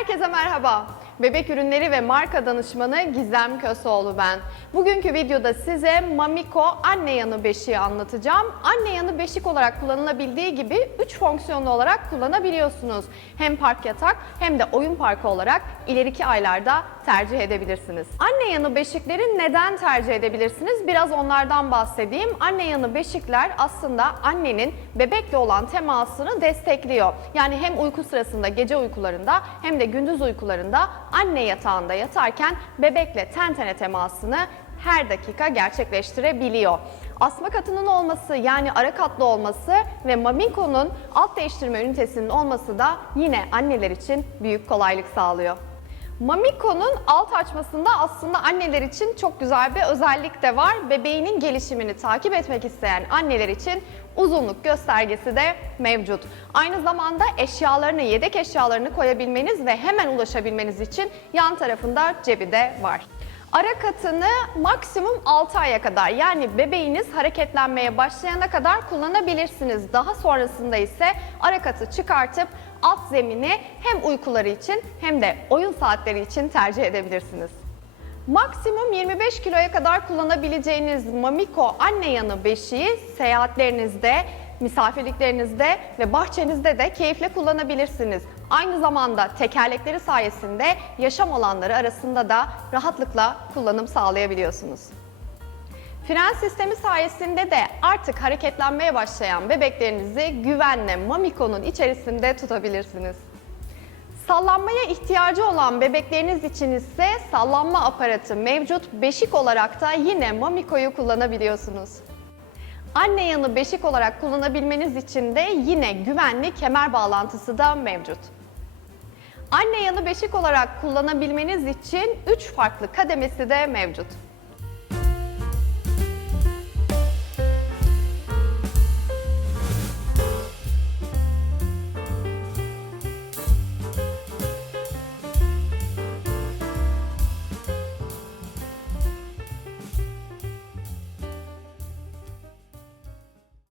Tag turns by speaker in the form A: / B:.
A: Herkese merhaba. Bebek ürünleri ve marka danışmanı Gizem Köseoğlu ben. Bugünkü videoda size Mamiko anne yanı beşiği anlatacağım. Anne yanı beşik olarak kullanılabildiği gibi 3 fonksiyonlu olarak kullanabiliyorsunuz. Hem park yatak hem de oyun parkı olarak ileriki aylarda tercih edebilirsiniz. Anne yanı beşikleri neden tercih edebilirsiniz? Biraz onlardan bahsedeyim. Anne yanı beşikler aslında annenin bebekle olan temasını destekliyor. Yani hem uyku sırasında, gece uykularında hem de gündüz uykularında anne yatağında yatarken bebekle ten tene temasını her dakika gerçekleştirebiliyor. Asma katının olması yani ara katlı olması ve Mamiko'nun alt değiştirme ünitesinin olması da yine anneler için büyük kolaylık sağlıyor. Mamiko'nun alt açmasında aslında anneler için çok güzel bir özellik de var. Bebeğinin gelişimini takip etmek isteyen anneler için uzunluk göstergesi de mevcut. Aynı zamanda eşyalarını, yedek eşyalarını koyabilmeniz ve hemen ulaşabilmeniz için yan tarafında cebi de var. Ara katını maksimum 6 aya kadar yani bebeğiniz hareketlenmeye başlayana kadar kullanabilirsiniz. Daha sonrasında ise ara katı çıkartıp alt zemini hem uykuları için hem de oyun saatleri için tercih edebilirsiniz. Maksimum 25 kiloya kadar kullanabileceğiniz Mamiko anne yanı beşiği seyahatlerinizde, misafirliklerinizde ve bahçenizde de keyifle kullanabilirsiniz. Aynı zamanda tekerlekleri sayesinde yaşam alanları arasında da rahatlıkla kullanım sağlayabiliyorsunuz. Fren sistemi sayesinde de artık hareketlenmeye başlayan bebeklerinizi güvenle Mamiko'nun içerisinde tutabilirsiniz. Sallanmaya ihtiyacı olan bebekleriniz için ise sallanma aparatı mevcut. Beşik olarak da yine Mamiko'yu kullanabiliyorsunuz. Anne yanı beşik olarak kullanabilmeniz için de yine güvenli kemer bağlantısı da mevcut. Anne yanı beşik olarak kullanabilmeniz için 3 farklı kademesi de mevcut.